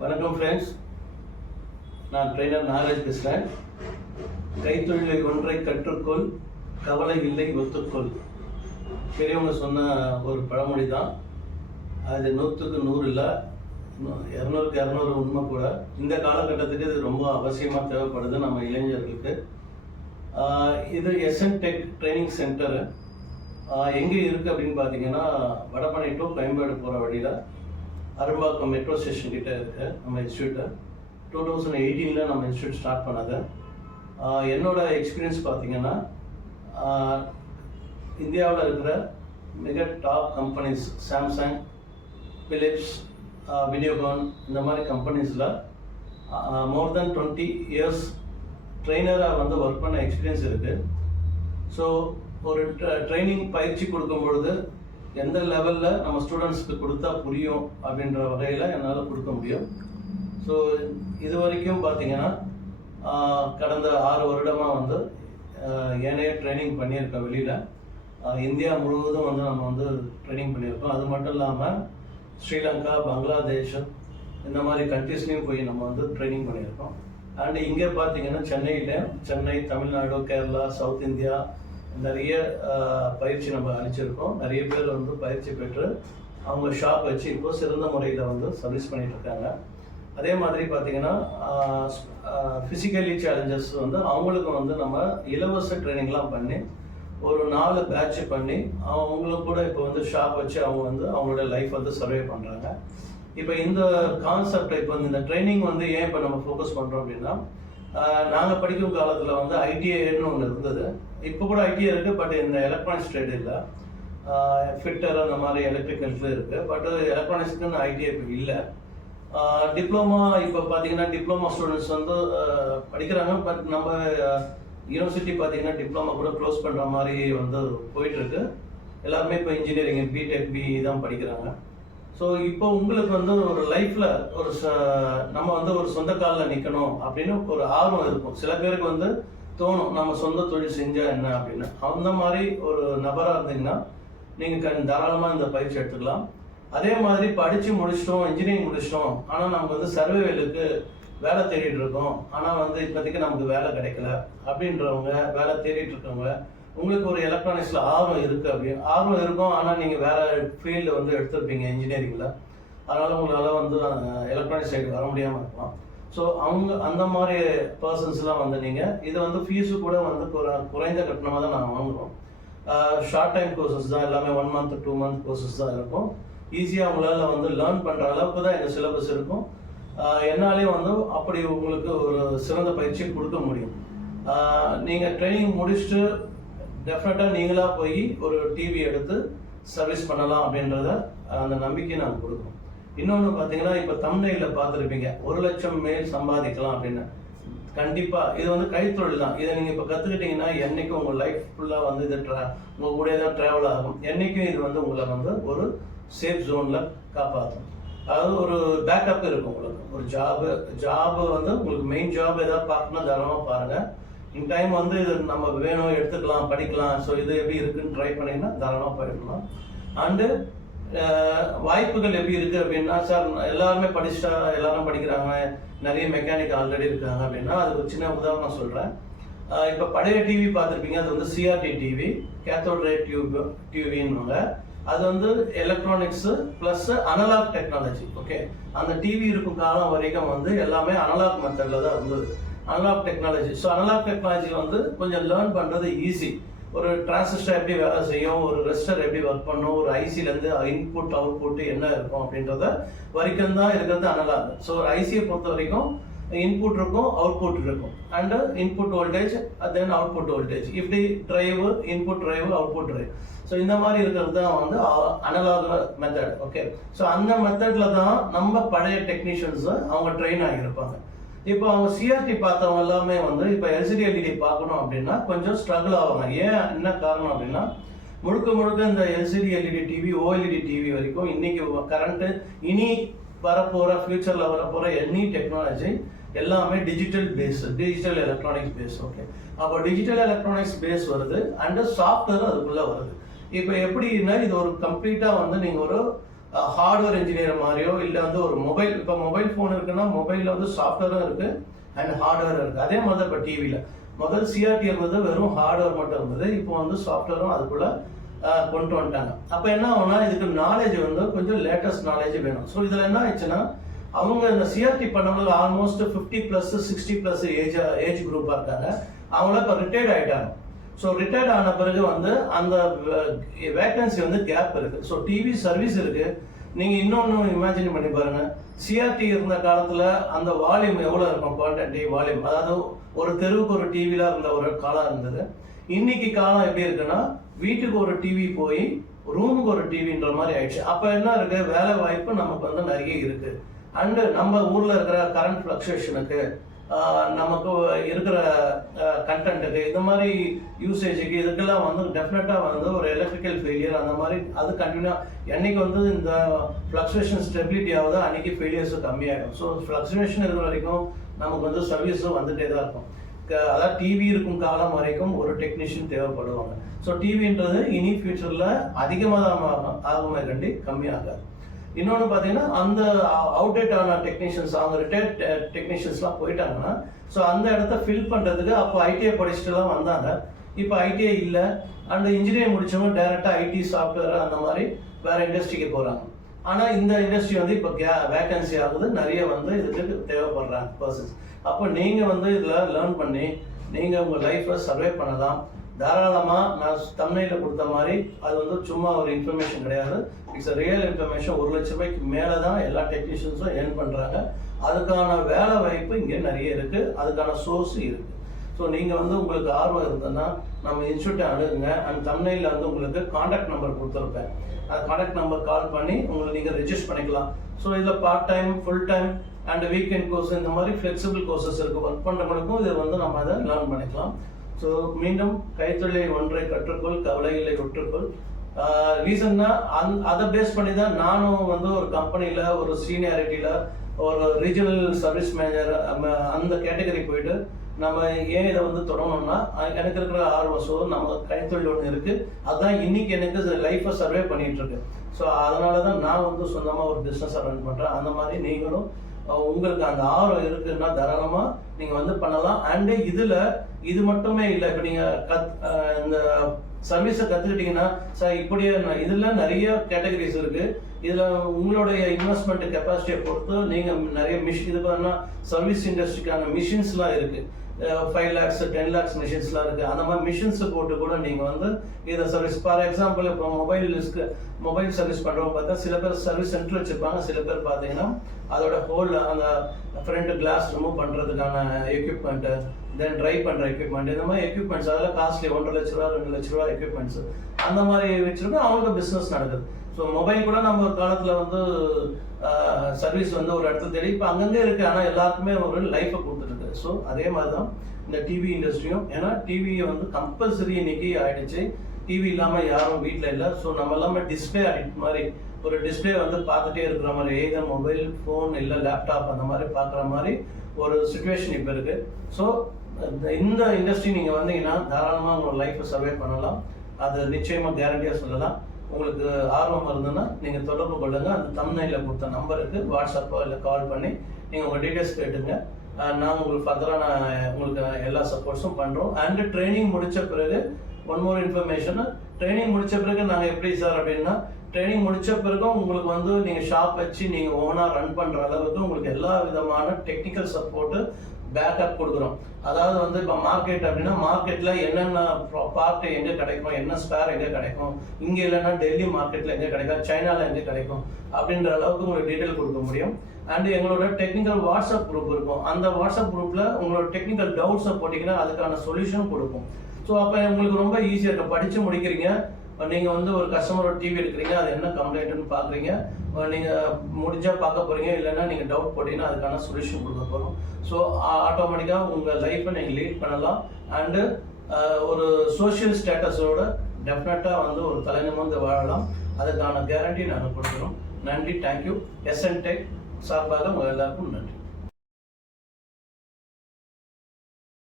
வணக்கம் ஃப்ரெண்ட்ஸ், நான் ட்ரெயினர் நாகராஜ் பேசுகிறேன். கைத்தொழிலை ஒன்றை கற்றுக்கொள், கவலை இல்லை ஒத்துக்கொள். பெரியவங்க சொன்ன ஒரு பழமொழி தான். அது 100க்கு 100 இல்லை, 200க்கு 200 உண்மை கூட. இந்த காலகட்டத்துக்கு இது ரொம்ப அவசியமாக தேவைப்படுது நம்ம இளைஞர்களுக்கு. இது எஸ்என் டெக் ட்ரைனிங் சென்டரு எங்கே இருக்குது அப்படின்னு பார்த்தீங்கன்னா, வடபழனி டு கோயம்பேடு போகிற வழியில் அரும்பாக்கம் மெட்ரோ ஸ்டேஷன் கிட்டே இருக்குது நம்ம இன்ஸ்டியூட்டு. 2018 நம்ம இன்ஸ்டியூட் ஸ்டார்ட் பண்ணது. என்னோட எக்ஸ்பீரியன்ஸ் பார்த்தீங்கன்னா, இந்தியாவில் இருக்கிற மிக top companies Samsung, Philips, Videocon இந்த மாதிரி கம்பெனிஸில் மோர் தென் 20 இயர்ஸ் ட்ரெயினராக வந்து ஒர்க் பண்ண எக்ஸ்பீரியன்ஸ் இருக்குது. ஸோ ஒரு ட்ரைனிங் பயிற்சி கொடுக்கும் பொழுது எந்த லெவலில் நம்ம ஸ்டூடெண்ட்ஸ்க்கு கொடுத்தா புரியும் அப்படின்ற வகையில் என்னால் கொடுக்க முடியும். ஸோ இது வரைக்கும் பார்த்தீங்கன்னா கடந்த 6 வருடமாக வந்து ஏனைய ட்ரைனிங் பண்ணியிருக்கோம். வெளியில் இந்தியா முழுவதும் வந்து நம்ம வந்து ட்ரைனிங் பண்ணியிருக்கோம். அது மட்டும் இல்லாமல் ஸ்ரீலங்கா, பங்களாதேஷ் இந்த மாதிரி கண்ட்ரீஸ்லேயும் போய் நம்ம வந்து ட்ரைனிங் பண்ணியிருக்கோம். அண்டு இங்கே பார்த்தீங்கன்னா சென்னை, தமிழ்நாடு, கேரளா, சவுத் இந்தியா நிறைய பயிற்சி நம்ம அளிச்சிருக்கோம். நிறைய பேர் வந்து பயிற்சி பெற்று அவங்க ஷாப் வச்சு இப்போ சிறந்த முறையில் வந்து சர்வீஸ் பண்ணிட்டு இருக்காங்க. அதே மாதிரி பார்த்தீங்கன்னா ஃபிசிக்கலி சேலஞ்சஸ் வந்து அவங்களுக்கும் வந்து நம்ம இலவச ட்ரைனிங்லாம் பண்ணி ஒரு 4 பேட்ச் பண்ணி அவங்களுக்கு கூட இப்போ வந்து ஷாப் வச்சு அவங்க வந்து அவங்களோட லைஃப் வந்து சர்வே பண்ணுறாங்க. இப்போ இந்த கான்செப்ட் இப்போ இந்த ட்ரைனிங் வந்து ஏன் இப்போ நம்ம ஃபோக்கஸ் பண்ணுறோம் அப்படின்னா, நாங்கள் படிக்கும் காலத்தில் வந்து ஐடிஐன்னு ஒன்று இருந்தது. இப்போ கூட ஐடிஐ இருக்குது, பட் இந்த எலக்ட்ரானிக்ஸ் ட்ரேட் இல்லை. ஃபிட்டர் அந்த மாதிரி எலக்ட்ரிக்கல்ஸில் இருக்குது, பட் எலக்ட்ரானிக்ஸ்க்குன்னு ஐடிஐ இப்போ இல்லை. டிப்ளமா இப்போ பார்த்தீங்கன்னா டிப்ளமா ஸ்டூடெண்ட்ஸ் வந்து படிக்கிறாங்க, பட் நம்ம யூனிவர்சிட்டி பார்த்தீங்கன்னா டிப்ளமா கூட க்ளோஸ் பண்ணுற மாதிரி வந்து போயிட்டுருக்கு. எல்லாருமே இப்போ இன்ஜினியரிங், பிடெக், பிஇ தான் படிக்கிறாங்க. ஸோ இப்போ உங்களுக்கு வந்து ஒரு லைஃப்பில் ஒரு நம்ம வந்து ஒரு சொந்த காலில் நிற்கணும் அப்படின்னு ஒரு ஆர்வம் இருக்கும். சில பேருக்கு வந்து தோணும் நம்ம சொந்த தொழில் செஞ்சால் என்ன அப்படின்னு. அந்த மாதிரி ஒரு நபராக இருந்தீங்கன்னா நீங்கள் தாராளமாக இந்த பயிற்சி எடுத்துக்கலாம். அதே மாதிரி படித்து முடிச்சிட்டோம், இன்ஜினியரிங் முடிச்சிட்டோம், ஆனால் நமக்கு வந்து சர்வேவேலுக்கு வேலை தேடிட்டு இருக்கோம், ஆனால் வந்து இப்போதைக்கு நமக்கு வேலை கிடைக்கல அப்படின்றவங்க, வேலை தேடிட்டு இருக்கவங்க, உங்களுக்கு ஒரு எலக்ட்ரானிக்ஸில் ஆர்வம் இருக்குது அப்படின்னு ஆர்வம் இருக்கும், ஆனால் நீங்கள் வேறு ஃபீல்டு வந்து எடுத்துருப்பீங்க இன்ஜினியரிங்கில், அதனால் உங்களால் வந்து எலக்ட்ரானிக்ஸ் சைடு வர முடியாமல் இருக்கலாம். ஸோ அந்த மாதிரி பர்சன்ஸ்லாம் வந்து நீங்கள் இது வந்து ஃபீஸு கூட வந்து குறைந்த கட்டணமாக தான் நாங்கள் வாங்குகிறோம். ஷார்ட் டைம் கோர்சஸ் தான், எல்லாமே 1 month 2 month கோர்சஸ் தான் இருக்கும். ஈஸியாக உங்களால் வந்து லேர்ன் பண்ணுற அளவுக்கு தான் எங்கள் சிலபஸ் இருக்கும். என்னாலே வந்து அப்படி உங்களுக்கு ஒரு சிறந்த பயிற்சி கொடுக்க முடியும். நீங்கள் ட்ரைனிங் முடிச்சுட்டு டெஃபினட்டாக நீங்களாக போய் ஒரு டிவி எடுத்து சர்வீஸ் பண்ணலாம் அப்படின்றத அந்த நம்பிக்கை நாங்கள் கொடுக்குறோம். இன்னொன்று பார்த்தீங்கன்னா, இப்போ தம்ப்நெயிலில் பார்த்துருப்பீங்க 1 லட்சம் மேல் சம்பாதிக்கலாம் அப்படின்னு. கண்டிப்பாக இது வந்து கைத்தொழில் தான். இதை நீங்கள் இப்போ கற்றுக்கிட்டிங்கன்னா என்றைக்கும் உங்கள் லைஃப் ஃபுல்லாக வந்து இது உங்கள் கூட தான் ட்ராவல் ஆகும். என்றைக்கும் இது வந்து உங்களை வந்து ஒரு சேஃப் ஜோனில் காப்பாற்றும். அதாவது ஒரு பேக்கப் இருக்கும் உங்களுக்கு. ஒரு ஜாபு வந்து உங்களுக்கு மெயின் ஜாப் ஏதாவது பார்க்கணும்னா தாராளமாக பாருங்கள். இன் டைம் வந்து இது நம்ம வேணும், எடுத்துக்கலாம், படிக்கலாம். ஸோ இது எப்படி இருக்குன்னு ட்ரை பண்ணிங்கன்னா தாராளமாக போயிடலாம். அண்டு வாய்ப்புகள் எப்படி இருக்குது அப்படின்னா, சார் எல்லாருமே படிச்சுட்டா எல்லாரும் படிக்கிறாங்க, நிறைய மெக்கானிக் ஆல்ரெடி இருக்காங்க அப்படின்னா, அதுக்கு ஒரு சின்ன உதாரணம் சொல்கிறேன். இப்போ பழைய டிவி பார்த்துருப்பீங்க, அது வந்து சிஆர்டி டிவி, கேத்தோட் ரே டிவின்னுவாங்க. அது வந்து electronics plus analog technology. Okay, அந்த டிவி இருக்கும் காலம் வரைக்கும் வந்து எல்லாமே அனலாக் மெத்தடில் தான் இருந்தது, analog technology. So analog technology வந்து கொஞ்சம் லேர்ன் பண்ணுறது ஈஸி. ஒரு டிரான்சிஸ்டர் எப்படி வேலை செய்யும், ஒரு ரெஜிஸ்டர் எப்படி ஒர்க் பண்ணும், ஒரு ஐசிலேருந்து இன்புட் அவுட்புட் என்ன இருக்கும் அப்படின்றத வரைக்கும் தான் இருக்கிறது அனலாக். ஸோ ஒரு ஐசியை பொறுத்த வரைக்கும் இன்புட் இருக்கும், அவுட்புட் இருக்கும். And input voltage, then output voltage, இப்படி drive, input drive, output drive. So இந்த மாதிரி இருக்கிறது தான் வந்து அனலாக் மெத்தட். ஓகே, ஸோ அந்த மெத்தடில் தான் நம்ம பழைய டெக்னீஷியன்ஸு அவங்க ட்ரெயின் ஆகியிருப்பாங்க. இப்போ அவங்க சிஆர்டி பார்த்தவங்க எல்லாமே வந்து இப்போ எல்சிடி எல்இடி பார்க்கணும் அப்படின்னா கொஞ்சம் ஸ்ட்ரகிள் ஆவாங்க. ஏன், என்ன காரணம் அப்படின்னா, முழுக்க இந்த LCD LED TV, OLED TV வரைக்கும் இன்னைக்கு கரண்ட்டு, இனி வரப்போகிற ஃபியூச்சரில் வரப்போகிற எனி டெக்னாலஜி எல்லாமே டிஜிட்டல் எலக்ட்ரானிக்ஸ் பேஸ். ஓகே, அப்போ டிஜிட்டல் எலக்ட்ரானிக்ஸ் பேஸ் வருது, அண்டு சாஃப்ட்வேர் அதுக்குள்ளே வருது. இப்போ எப்படின்னா, இது ஒரு கம்ப்ளீட்டாக வந்து நீங்கள் ஒரு ஹார்ட்வேர் இன்ஜினியர் மாதிரியோ இல்லை வந்து ஒரு மொபைல், இப்போ மொபைல் ஃபோன் இருக்குன்னா மொபைலில் வந்து சாஃப்ட்வேரும் இருக்குது அண்ட் ஹார்ட்வேர் இருக்குது. அதே மாதிரி தான் இப்போ டிவியில் முதல் சிஆர்டி இருந்தது வெறும் ஹார்ட்வேர் மட்டும் இருந்தது, இப்போ வந்து சாஃப்ட்வேரும் அதுக்குள்ளே கொண்டு வந்துட்டாங்க. அப்போ என்ன ஆகும்னா இதுக்கு நாலேஜ் வந்து கொஞ்சம் லேட்டஸ்ட் நாலேஜ் வேணும். ஸோ இதில் என்ன ஆயிடுச்சுன்னா அவங்க இந்த சிஆர்டி பண்ணவங்களுக்கு ஆல்மோஸ்ட் 50+ 60+ ஏஜ் குரூப்பாக இருக்காங்க. அவங்களாம் இப்போ ரிட்டையர்ட் ஆகிட்டாங்க. ஸோ ரிட்டையர்ட் ஆன பிறகு வந்து அந்த வேக்கன்சி வந்து கேப் இருக்குது. ஸோ டிவி சர்வீஸ் இருக்குது. நீங்கள் இன்னொன்று இமேஜின் பண்ணி பாருங்கள், சிஆர்டி இருந்த காலத்தில் அந்த வால்யூம் எவ்வளோ இருக்கும், குவான்டிட்டி வால்யூம், அதாவது ஒரு தெருவுக்கு ஒரு டிவியில் இருந்த ஒரு காலம் இருந்தது. இன்னைக்கு காலம் எப்படி இருக்குன்னா வீட்டுக்கு ஒரு டிவி போய் ரூமுக்கு ஒரு டிவின்ற மாதிரி ஆயிடுச்சு. அப்போ என்ன இருக்கு, வேலை வாய்ப்பு நமக்கு வந்து நிறைய இருக்கு. அண்டு நம்ம ஊரில் இருக்கிற கரண்ட் ஃப்ளக்சுவேஷனுக்கு, நமக்கு இருக்கிற கண்டென்ட்டுக்கு, இந்த மாதிரி யூசேஜுக்கு, இதுக்கெல்லாம் வந்து டெஃபினட்டாக வந்து ஒரு எலக்ட்ரிக்கல் ஃபெயிலியர் அந்த மாதிரி அது கண்டினியூ என்னைக்கு வந்து இந்த ஃப்ளக்சுவேஷன் ஸ்டெபிலிட்டி ஆகுதோ அன்னைக்கு ஃபெயிலியர்ஸும் கம்மியாகிடும். ஸோ ஃப்ளக்சுவேஷன் இருக்கிற வரைக்கும் நமக்கு வந்து சர்வீஸும் வந்துகிட்டே தான் இருக்கும். அதாவது டிவி இருக்கும் காலம் வரைக்கும் ஒரு டெக்னீஷியன் தேவைப்படுவாங்க. ஸோ டிவின்றது இனி ஃபியூச்சரில் அதிகமாக தான் ஆகுமே கண்டி கம்மியாகாது. இன்னொன்று பார்த்தீங்கன்னா அந்த அவுடேட் ஆன டெக்னீஷியன்ஸ், அவங்க ரிட்டையர்ட் டெக்னீஷியன்ஸ்லாம் போயிட்டாங்கன்னா ஸோ அந்த இடத்த ஃபில் பண்ணுறதுக்கு அப்போ ஐடிஐ படிச்சுட்டுலாம் வந்தாங்க. இப்போ ஐடிஐ இல்லை, அண்ட் இன்ஜினியரிங் முடிச்சவங்க டைரெக்டாக ஐடி சாஃப்ட்வேர் அந்த மாதிரி வேறு இண்டஸ்ட்ரிக்கு போகிறாங்க. ஆனால் இந்த இண்டஸ்ட்ரி வந்து இப்போ வேகன்சி ஆகுது, நிறைய வந்து இதுக்கு தேவைப்படுறாங்க பர்சன்ஸ். அப்போ நீங்கள் வந்து இதில் லேர்ன் பண்ணி நீங்கள் உங்கள் லைஃப்பை சர்வே பண்ணலாம் தாராளமாக. நான் தமிழில் கொடுத்த மாதிரி அது வந்து சும்மா ஒரு இன்ஃபர்மேஷன் கிடையாது, இட்ஸ் ரியல் இன்ஃபர்மேஷன். 1 லட்ச ரூபாய்க்கு மேலே தான் எல்லா டெக்னீஷியன்ஸும் ஏர்ன் பண்ணுறாங்க. அதுக்கான வேலை வாய்ப்பு இங்கே நிறைய இருக்குது, அதுக்கான சோர்ஸும் இருக்குது. ஸோ நீங்கள் வந்து உங்களுக்கு ஆர்வம் இருந்ததுன்னா நம்ம இன்ஸ்டியூட்டை அணுகுங்க. அண்ட் தமிழில் வந்து உங்களுக்கு காண்டாக்ட் நம்பர் கொடுத்துருப்பேன், அந்த காண்டாக்ட் நம்பர் கால் பண்ணி உங்களை நீங்கள் ரெஜிஸ்டர் பண்ணிக்கலாம். ஸோ இதில் part time, full time and weekend course, இந்த மாதிரி ஃப்ளெக்சிபிள் கோர்சஸ் இருக்குது. ஒர்க் பண்ணுறவங்களுக்கும் இதை வந்து நம்ம அதை லேர்ன் பண்ணிக்கலாம். ஸோ மீண்டும் கைத்தொழிலை ஒன்றை கற்றுக்கொள், கவலைகளை ஒற்றுக்கொள். ரீசன்னா அதை பேஸ் பண்ணி தான் நானும் வந்து ஒரு கம்பெனியில் ஒரு சீனியாரிட்டியில் ஒரு ரீஜனல் சர்வீஸ் மேனேஜர் அந்த கேட்டகரி போயிட்டு நம்ம ஏன் இதை வந்து தொடங்கணும்னா எனக்கு இருக்கிற ஆர்வம். ஸோ நம்ம கைத்தொழில் ஒன்று இருக்குது, அதுதான் இன்னைக்கு எனக்கு லைஃப்பை சர்வே பண்ணிட்டு இருக்கு. ஸோ அதனால தான் நான் வந்து சொந்தமாக ஒரு பிஸ்னஸை ரன் பண்ணுறேன். அந்த மாதிரி நீங்களும் உங்களுக்கு அந்த ஆர்வம் இருக்குன்னா தாராளமாக நீங்கள் வந்து பண்ணலாம். அண்டு இதில் இது மட்டுமே இல்லை, இப்போ நீங்கள் இந்த சர்வீஸை கற்றுக்கிட்டீங்கன்னா சார் இப்படியே இதில் நிறைய கேட்டகரிஸ் இருக்குது. இதில் உங்களுடைய இன்வெஸ்ட்மெண்ட் கெப்பாசிட்டியை பொறுத்து நீங்கள் நிறைய இதுக்கு வேணால் சர்வீஸ் இண்டஸ்ட்ரிக்கான மிஷின்ஸ்லாம் இருக்குது. 5 lakhs 10 lakhs மிஷின்ஸ்லாம் இருக்குது. அந்த மாதிரி மிஷின்ஸை போட்டு கூட நீங்கள் வந்து இதை சர்வீஸ், ஃபார் எக்ஸாம்பிள் இப்போ மொபைல் சர்வீஸ் பண்ணுறவங்க பார்த்தா சில பேர் சர்வீஸ் சென்டர் வச்சுருப்பாங்க, சில பேர் பார்த்தீங்கன்னா அதோட ஹோல் அந்த ஃப்ரண்ட் கிளாஸ் ரிமூவ் பண்ணுறதுக்கான எக்யூப்மெண்ட்டு, தென் ட்ரை பண்ணுற எக்யூப்மெண்ட், இந்த மாதிரி எக்யூப்மெண்ட்ஸ் அதெல்லாம் காஸ்ட்லி 1.5 லட்ச ரூபா 2 லட்ச ரூபா எக்யூப்மெண்ட்ஸ் அந்த மாதிரி வச்சுருக்கோம். அவங்களுக்கு பிஸ்னஸ் நடக்குது. ஸோ மொபைல் கூட நம்ம ஒரு காலத்தில் வந்து சர்வீஸ் வந்து ஒரு இடத்துல தேடி இப்போ அங்கங்கே இருக்குது, ஆனால் எல்லாருக்குமே ஒரு லைஃப்பை கொடுத்துருக்கு. ஸோ அதே மாதிரி தான் இந்த டிவி இண்டஸ்ட்ரியும். ஏன்னா டிவியை வந்து கம்பல்சரி இன்னைக்கு ஆகிடுச்சு, டிவி இல்லாமல் யாரும் வீட்டில் இல்லை. ஸோ நம்ம எல்லாமே டிஸ்பிளே அடிக்ட் மாதிரி ஒரு டிஸ்பிளே வந்து பார்த்துட்டே இருக்கிற மாதிரி, ஏதோ மொபைல் ஃபோன் இல்லை லேப்டாப் அந்த மாதிரி பார்க்குற மாதிரி ஒரு சுச்சுவேஷன் இப்போ இருக்குது. ஸோ இந்த இண்டஸ்ட்ரி நீங்கள் வந்தீங்கன்னா தாராளமாக உங்களோட லைஃப்பை சர்வே பண்ணலாம். அது நிச்சயமாக கேரண்டியாக சொல்லலாம். உங்களுக்கு ஆர்வம் இருந்ததுன்னா நீங்கள் தொடர்பு கொள்ளுங்கள். அந்த தமிழ்நிலையில் கொடுத்த நம்பருக்கு வாட்ஸ்அப்போ இல்லை கால் பண்ணி நீங்கள் உங்கள் டீட்டெயில்ஸ் கேட்டுங்க. நான் உங்களுக்கு ஃபர்தராக உங்களுக்கு எல்லா சப்போர்ட்ஸும் பண்ணுறோம். அண்டு ட்ரைனிங் முடித்த பிறகு ஒன் மோர் இன்ஃபர்மேஷன், ட்ரைனிங் முடித்த பிறகு நாங்கள் எப்படி சார் அப்படின்னா, ட்ரைனிங் முடித்த பிறகும் உங்களுக்கு வந்து நீங்கள் ஷாப் வச்சு நீங்கள் ஓனாக ரன் பண்ணுற அளவுக்கு உங்களுக்கு எல்லா விதமான டெக்னிக்கல் சப்போர்ட்டு பேக்கப் கொடுக்குறோம். அதாவது வந்து இப்போ மார்க்கெட் அப்படின்னா மார்க்கெட்டில் என்னென்ன பார்ட் எங்கே கிடைக்கும், என்ன ஸ்பேர் எங்கே கிடைக்கும், இங்கே இல்லைன்னா டெல்லி மார்க்கெட்டில் எங்கே கிடைக்கும், சைனாவில் எங்கே கிடைக்கும் அப்படின்ற அளவுக்கு உங்களுக்கு டீட்டெயில் கொடுக்க முடியும். அண்ட் எங்களோட டெக்னிக்கல் வாட்ஸ்அப் குரூப் இருக்கும். அந்த வாட்ஸ்அப் குரூப்பில் உங்களோட டெக்னிக்கல் டவுட்ஸை போட்டிங்கன்னா அதுக்கான சொல்யூஷன் கொடுக்கும். ஸோ அப்போ உங்களுக்கு ரொம்ப ஈஸியாக இருக்கும். படித்து முடிக்கிறீங்க, நீங்கள் வந்து ஒரு கஸ்டமரோட டிவி எடுக்கிறீங்க, அது என்ன கம்ப்ளைண்ட்னு பார்க்குறீங்க, நீங்கள் முடிஞ்சால் பார்க்க போகிறீங்க, இல்லைன்னா நீங்கள் டவுட் போட்டிங்கன்னா அதுக்கான சொல்யூஷன் கொடுக்க போகிறோம். ஸோ ஆட்டோமேட்டிக்காக உங்கள் லைஃப்பை நீங்கள் லீட் பண்ணலாம். அண்டு ஒரு சோஷியல் ஸ்டேட்டஸோட டெஃபினட்டாக வந்து ஒரு தலைநிமிர்ந்து வாழலாம். அதுக்கான கேரண்டி நாங்கள் கொடுக்குறோம். நன்றி, தேங்க்யூ. SN Tech சார்பாக உங்கள் எல்லாருக்கும் நன்றி.